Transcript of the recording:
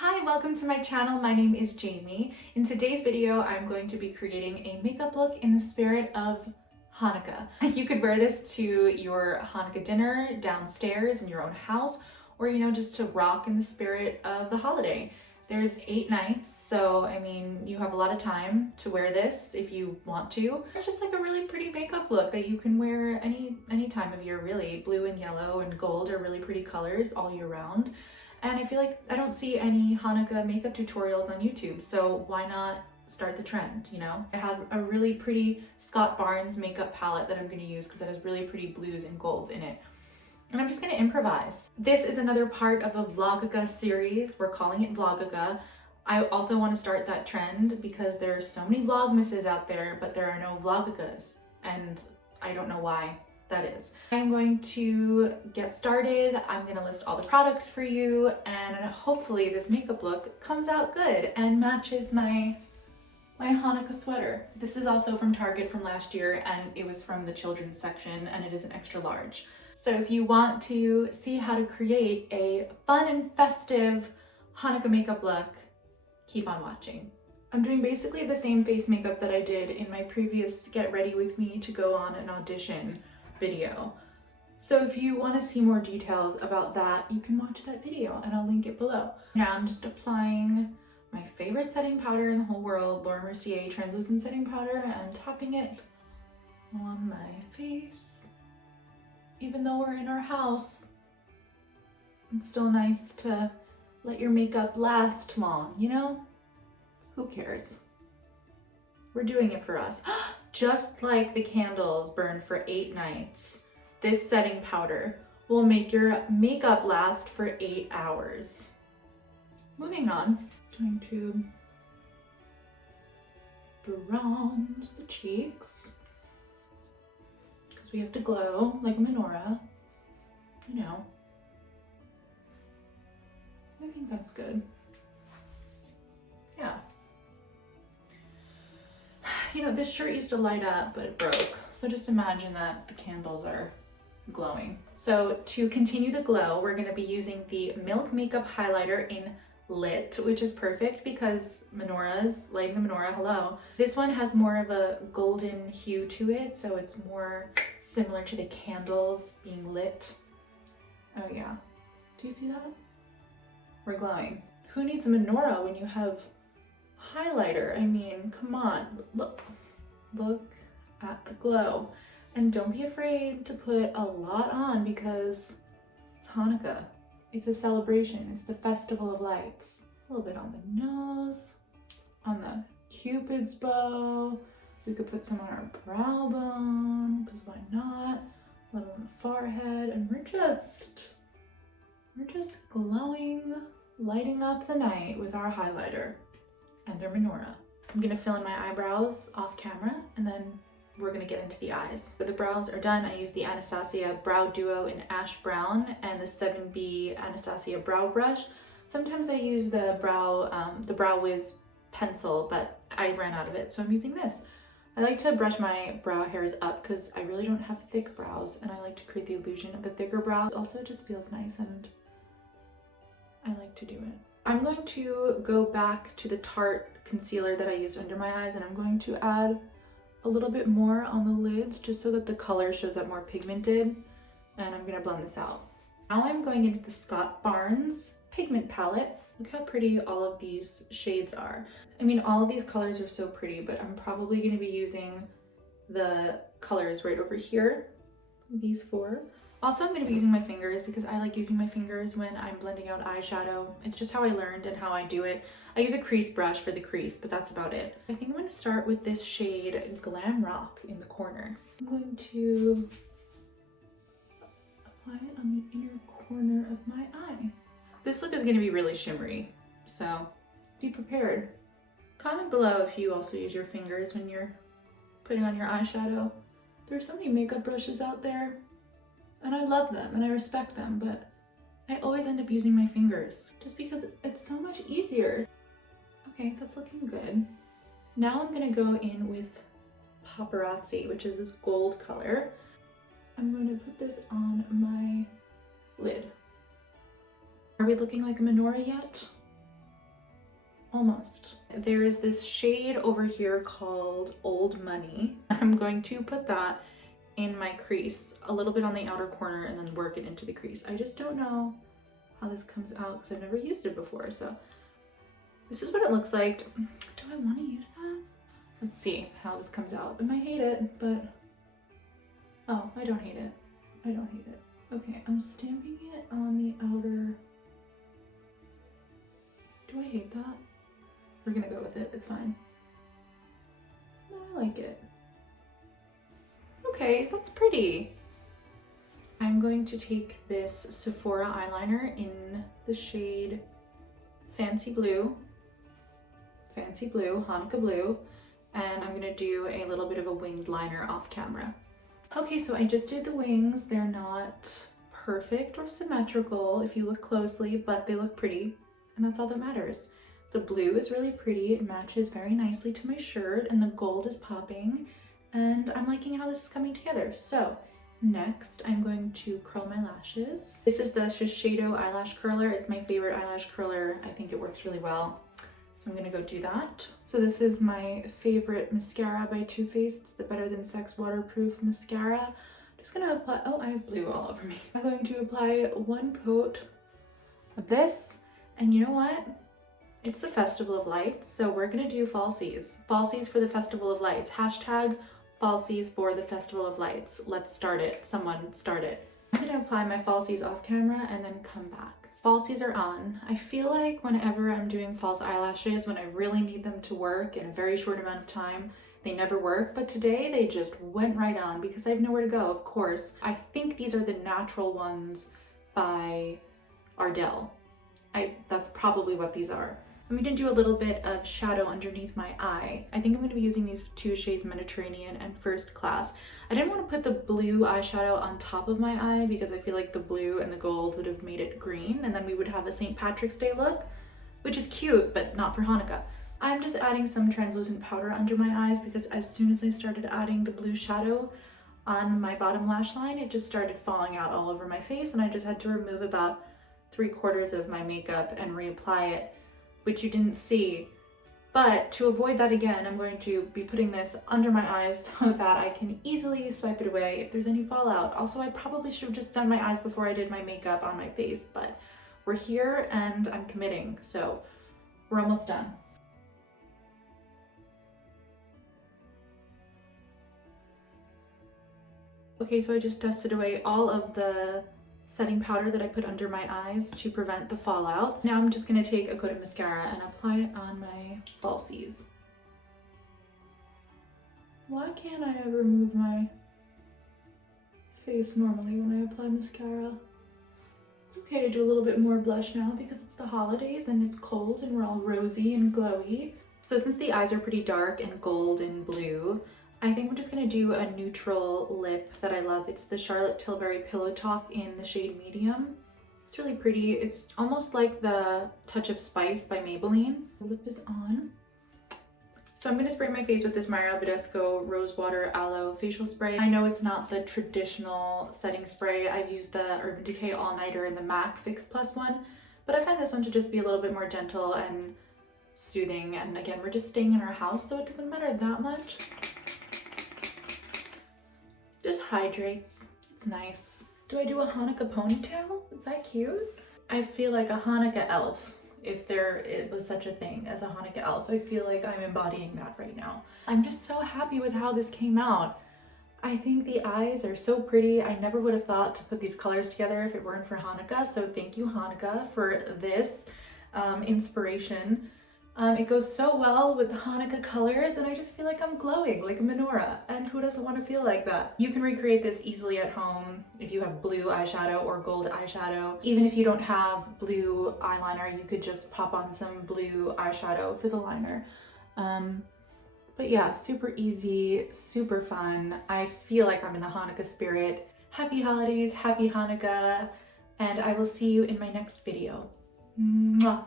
Hi, welcome to my channel. My name is Jamie. In today's video, I'm going to be creating a makeup look in the spirit of Hanukkah. You could wear this to your Hanukkah dinner downstairs in your own house, or just to rock in the spirit of the holiday. There's 8 nights, so I mean, you have a lot of time to wear this if you want to. It's just like a really pretty makeup look that you can wear any time of year, really. Blue and yellow and gold are really pretty colors all year round. And I feel like I don't see any Hanukkah makeup tutorials on YouTube, so why not start the trend, I have a really pretty Scott Barnes makeup palette that I'm going to use because it has really pretty blues and golds in it. And I'm just going to improvise. This is another part of the Vlogukkah series. We're calling it Vlogukkah. I also want to start that trend because there are so many Vlogmases out there, but there are no Vlogukkahs, and I don't know why that is. I'm going to get started. I'm going to list all the products for you, and hopefully this makeup look comes out good and matches my Hanukkah sweater. This is also from Target from last year, and it was from the children's section, and it is an extra large. So if you want to see how to create a fun and festive Hanukkah makeup look, keep on watching. I'm doing basically the same face makeup that I did in my previous Get Ready With Me to Go On an Audition video. So if you want to see more details about that, you can watch that video and I'll link it below. Now I'm just applying my favorite setting powder in the whole world, Laura Mercier translucent setting powder, and tapping it on my face. Even though we're in our house, it's still nice to let your makeup last long, Who cares? We're doing it for us. Just like the candles burn for 8 nights, this setting powder will make your makeup last for 8 hours. Moving on, I'm going to bronze the cheeks because we have to glow like a menorah, I think that's good. Yeah. This shirt used to light up, but it broke. So just imagine that the candles are glowing. So to continue the glow, we're gonna be using the Milk Makeup Highlighter in Lit, which is perfect because menorahs, lighting the menorah, hello. This one has more of a golden hue to it, so it's more similar to the candles being lit. Oh yeah, do you see that? We're glowing. Who needs a menorah when you have highlighter? I mean, come on, look at the glow. And don't be afraid to put a lot on because it's Hanukkah. It's a celebration. It's the festival of lights. A little bit on the nose, on the Cupid's bow. We could put some on our brow bone, because why not? A little on the forehead, and we're just glowing, lighting up the night with our highlighter and our menorah. I'm gonna fill in my eyebrows off camera, and then we're gonna get into the eyes. So the brows are done. I used the Anastasia Brow Duo in Ash Brown and the 7B Anastasia Brow Brush. Sometimes I use the Brow Wiz pencil, but I ran out of it, so I'm using this. I like to brush my brow hairs up because I really don't have thick brows, and I like to create the illusion of the thicker brows. Also, it just feels nice, and I like to do it. I'm going to go back to the Tarte concealer that I used under my eyes, and I'm going to add a little bit more on the lids just so that the color shows up more pigmented, and I'm gonna blend this out. Now I'm going into the Scott Barnes pigment palette. Look how pretty all of these shades are. I mean, all of these colors are so pretty, but I'm probably gonna be using the colors right over here, these 4. Also, I'm going to be using my fingers because I like using my fingers when I'm blending out eyeshadow. It's just how I learned and how I do it. I use a crease brush for the crease, but that's about it. I think I'm going to start with this shade Glam Rock in the corner. I'm going to apply it on the inner corner of my eye. This look is going to be really shimmery, so be prepared. Comment below if you also use your fingers when you're putting on your eyeshadow. There's so many makeup brushes out there, and I love them and I respect them, but I always end up using my fingers just because it's so much easier. Okay, that's looking good. Now I'm gonna go in with Paparazzi, which is this gold color. I'm going to put this on my lid. Are we looking like a menorah yet? almost. There is this shade over here called Old Money. I'm going to put that in my crease, a little bit on the outer corner, and then work it into the crease. I just don't know how this comes out because I've never used it before. So this is what it looks like. Do I want to use that? Let's see how this comes out. I might hate it, but oh, I don't hate it. I don't hate it. Okay, I'm stamping it on the outer. Do I hate that? We're gonna go with it, it's fine. No, I like it. Okay, that's pretty. I'm going to take this Sephora eyeliner in the shade Fancy Blue, Hanukkah Blue, and I'm gonna do a little bit of a winged liner off camera. Okay, so I just did the wings. They're not perfect or symmetrical if you look closely, but they look pretty, and that's all that matters. The blue is really pretty. It matches very nicely to my shirt, and the gold is popping, and I'm liking how this is coming together. So next, I'm going to curl my lashes. This is the Shiseido eyelash curler. It's my favorite eyelash curler. I think it works really well. So I'm gonna go do that. So this is my favorite mascara by Too Faced. It's the Better Than Sex Waterproof Mascara. I'm just gonna apply, oh, I have blue all over me. I'm going to apply one coat of this, and you know what? It's the Festival of Lights, so we're gonna do falsies. Falsies for the Festival of Lights. Hashtag falsies for the Festival of Lights. Let's start it. Someone start it. I'm gonna apply my falsies off camera and then come back. Falsies are on. I feel like whenever I'm doing false eyelashes, when I really need them to work in a very short amount of time, they never work, but today they just went right on because I have nowhere to go, of course. I think these are the natural ones by Ardell. That's probably what these are. I'm gonna do a little bit of shadow underneath my eye. I think I'm gonna be using these two shades Mediterranean and First Class. I didn't want to put the blue eyeshadow on top of my eye because I feel like the blue and the gold would have made it green, and then we would have a St. Patrick's Day look, which is cute, but not for Hanukkah. I'm just adding some translucent powder under my eyes because as soon as I started adding the blue shadow on my bottom lash line, it just started falling out all over my face, and I just had to remove about 3/4 of my makeup and reapply it, which you didn't see. But to avoid that again, I'm going to be putting this under my eyes so that I can easily swipe it away if there's any fallout. Also, I probably should have just done my eyes before I did my makeup on my face, but we're here and I'm committing, so we're almost done. Okay, so I just dusted away all of the setting powder that I put under my eyes to prevent the fallout. Now I'm just gonna take a coat of mascara and apply it on my falsies. Why can't I ever move my face normally when I apply mascara? It's okay to do a little bit more blush now because it's the holidays and it's cold and we're all rosy and glowy. So since the eyes are pretty dark and gold and blue, I think we're just gonna do a neutral lip that I love. It's the Charlotte Tilbury Pillow Talk in the shade Medium. It's really pretty. It's almost like the Touch of Spice by Maybelline. The lip is on. So I'm gonna spray my face with this Mario Badescu Rose Water Aloe Facial Spray. I know it's not the traditional setting spray. I've used the Urban Decay All Nighter and the MAC Fix Plus one, but I find this one to just be a little bit more gentle and soothing. And again, we're just staying in our house, so it doesn't matter that much. Just hydrates. It's nice. Do I do a Hanukkah ponytail? Is that cute? I feel like a Hanukkah elf. If it was such a thing as a Hanukkah elf, I feel like I'm embodying that right now. I'm just so happy with how this came out. I think the eyes are so pretty. I never would have thought to put these colors together if it weren't for Hanukkah. So thank you, Hanukkah, for this inspiration. It goes so well with the Hanukkah colors, and I just feel like I'm glowing like a menorah, and who doesn't want to feel like that? You can recreate this easily at home if you have blue eyeshadow or gold eyeshadow. Even if you don't have blue eyeliner, you could just pop on some blue eyeshadow for the liner. But yeah, super easy, super fun. I feel like I'm in the Hanukkah spirit. Happy holidays, happy Hanukkah, and I will see you in my next video. Mwah.